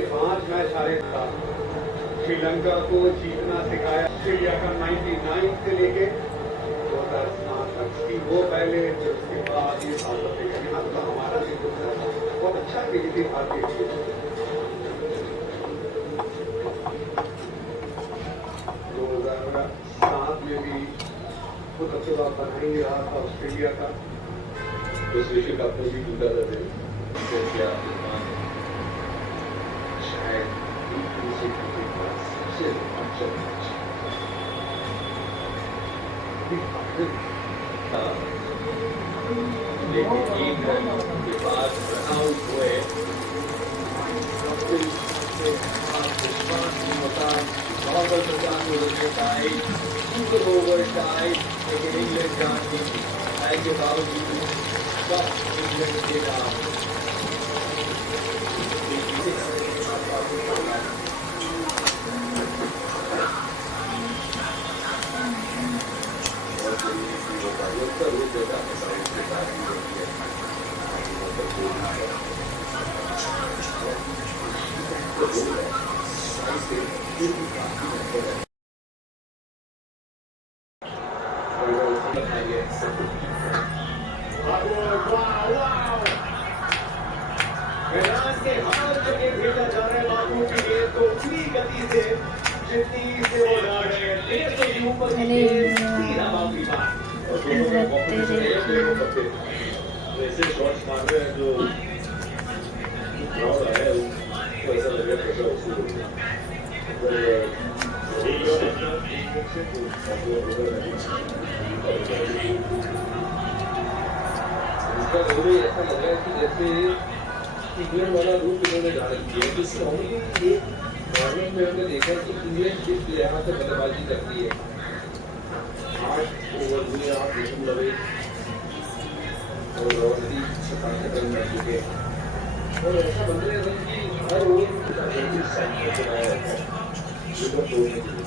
के 5 मैच हारे था। श्रीलंका को जीतना सिखाया। ऑस्ट्रेलिया का 99 से लेके 2007 तक की वो पहले, फिर उसके बाद ये साउथ अफ्रीका के हाथ हमारा भी बहुत अच्छा क्रिकेट भारतीय टीम 2007 में भी खुद अच्छा बना ही नहीं रहा था ऑस्ट्रेलिया का। उस विश्व कप में भी जीता था। शायद दूसरे क्रिकेट का सबसे अच्छा मैच लेकिन 1 रन के बाद रनआउट हुए। विश्वास नहीं होता। नॉर्मल 50 ओवर में टाई, सुपर ओवर टाई, लेकिन इंग्लैंड जान टाई के बावजूद इंग्लैंड के नाम मैदान के हर जगह भेजा जा रहा है बाबू की गेंद को उतनी गति से जितनी से वो लड़ रहे हैं। 150 के ऊपर की गेंद सीधा बाउंड्री पार। वैसे शॉट्स मार रहे हैं जो ग्राउंड है वो ऐसा लग रहा है कैसा उसको इसका जरूरी ऐसा लग रहा है कि जैसे इंग्लैंड वाला रूट इन्होंने डाल दिया है। जिससे ओनली एक टूर्नामेंट में हमने देखा कि इंग्लैंड किस यहाँ से बल्लेबाजी करती है। 8 ओवर हुए 8 विकेट लगे और रॉसी 57 रन कर चुके और ऐसा बन रहे हैं कि हर ओवर सेंटर बनाया रहता है विकेट तोड़ने के लिए।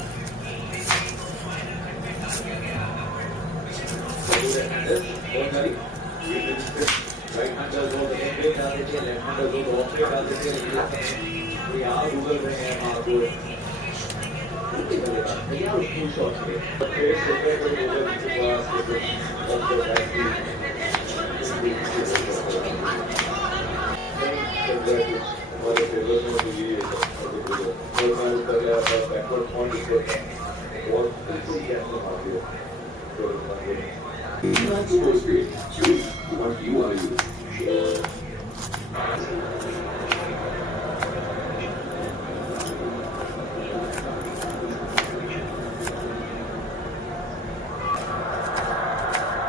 राइट हैंडर दो ब्रेक डाल देते हैं, लेफ्ट हैंडर दो ऑफ ब्रेक डाल देते हैं। तो यहाँ गूगल में है आपको यार उसको शॉट से फिर से को गूगल के पास ऑफ द बैक हमारे फेवर में भी ये और मैं कर रहा था बैकवर्ड पॉइंट से और बिल्कुल कैसे मार दिया तो Not supposed to be. Choose what you want to do.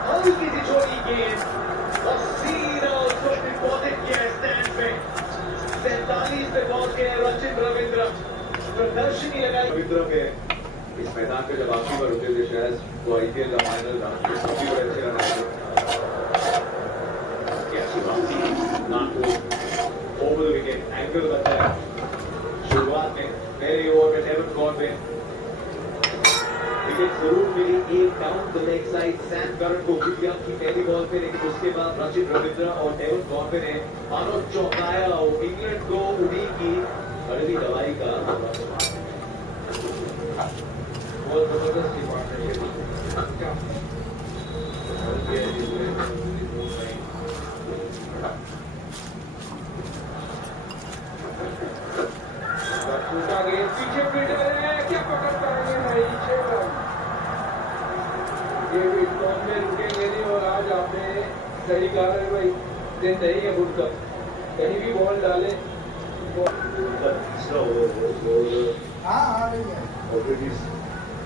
हल्की सी छोटी गेंद और सीधा उसको डिपॉजिट किया स्टैंड पे। 47 पे पहुंच गए रचिन रविंद्र। प्रदर्शनी लगाई रविंद्र पे इस मैदान पे जब आखिरी बार उतरे थे शायद वो आईपीएल का फाइनल था, काफी बड़े अच्छे रन आए ओवर विकेट एंकर बनता है। शुरुआत में पहले ओवर में डेविड गॉर्डन विकेट जरूर मिली। एक down the leg side Sam Curran को विलियम की पहली बॉल पे, लेकिन उसके बाद रचिन रविंद्र और डेविड गॉर्डन ने मानो चौंकाया इंग्लैंड को उड़ेगी बड़ी दवाई का बहुत जबरदस्त पार्टनरशिप। छोटा गेंद पीछे फील्डर है, क्या पकड़ पाएंगे नहीं। 6 रन ये भी टॉप में रुकेंगे नहीं। और आज आपने सही कहा है भाई, दिन नहीं है बुट का, कहीं भी बॉल डाले ऑलरेडी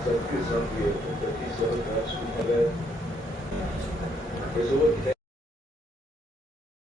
सबके साथ ये 37 मैच